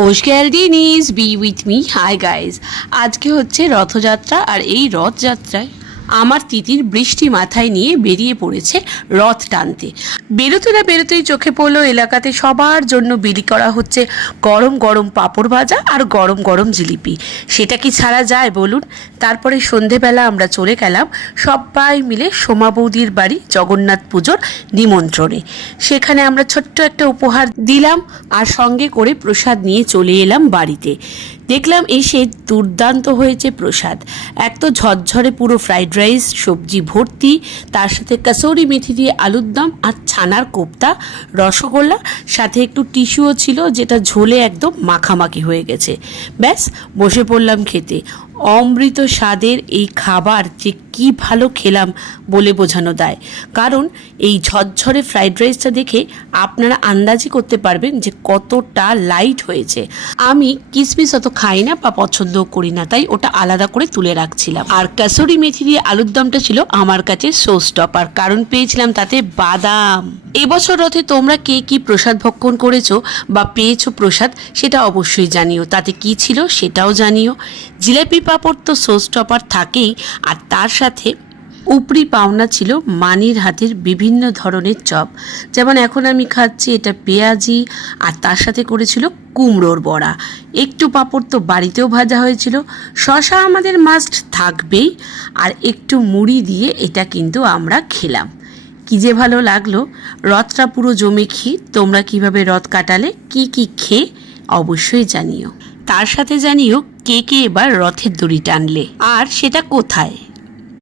হোশ গ্যালডিনিস be with me. Hi guys, আজকে হচ্ছে রথযাত্রা। আর এই রথযাত্রায় আমার তিতির বৃষ্টি মাথায় নিয়ে বেরিয়ে পড়েছে রথ টানতে। বেরোতে না বেরোতেই চোখে পড়লো এলাকাতে সবার জন্য বিলি করা হচ্ছে গরম গরম পাঁপড় ভাজা আর গরম গরম জিলিপি। সেটা কি ছাড়া যায় বলুন? তারপরে সন্ধেবেলা আমরা চলে গেলাম সবাই মিলে সোমা বৌদির বাড়ি জগন্নাথ পুজোর নিমন্ত্রণে। সেখানে আমরা ছোট্ট একটা উপহার দিলাম আর সঙ্গে করে প্রসাদ নিয়ে চলে এলাম বাড়িতে। দেখলাম এসে দুর্দান্ত হয়েছে প্রসাদ। এক তো ঝরঝরে পুরো ফ্রাইড রাইস, সবজি ভর্তি, তার সাথে কাসৌরি মেথি দিয়ে আলুর দম আর ছানার কোপ্তা, রসগোল্লা, সাথে একটু টিস্যুও ছিল যেটা ঝোলে একদম মাখামাখি হয়ে গেছে। ব্যাস বসে পড়লাম খেতে। অমৃত স্বাদের এই খাবার যে কি ভালো খেলাম বলে বোঝানো দায়। কারণ এই ঝরঝরে ফ্রাইড রাইসটা দেখে আপনারা আন্দাজই করতে পারবেন যে কতটা লাইট হয়েছে। আমি কিসমিস অত খাই না বা পছন্দও করি না, তাই ওটা আলাদা করে তুলে রাখছিলাম। আর কাসুরি মেথি দিয়ে আলুর দমটা ছিল আমার কাছে শো স্টপার, কারণ পেয়েছিলাম তাতে বাদাম। এবছর রথে তোমরা কে কি প্রসাদ ভক্ষণ করেছো বা পেয়েছো প্রসাদ, সেটা অবশ্যই জানিও। তাতে কি ছিল সেটাও জানিও। জিলাপি পাঁপড় তো শো স্টপার থাকেই, আর তার সাথে উপরি পাওনা ছিল মানির হাতের বিভিন্ন ধরনের চপ। যেমন এখন আমি খাচ্ছি এটা পেঁয়াজি, আর তার সাথে করেছিল কুমড়োর বড়া। একটু পাঁপড় তো বাড়িতেও ভাজা হয়েছিল। শশা আমাদের মাস্ট থাকবেই, আর একটু মুড়ি দিয়ে এটা কিন্তু আমরা খেলাম। কি যে ভালো লাগলো। রথটা পুরো জমে খেয়ে তোমরা কিভাবে রথ কাটালে, কি কি খেয়ে অবশ্যই জানিও। তার সাথে জানিও কে কে এবার রথের দড়ি টানলে আর সেটা কোথায়।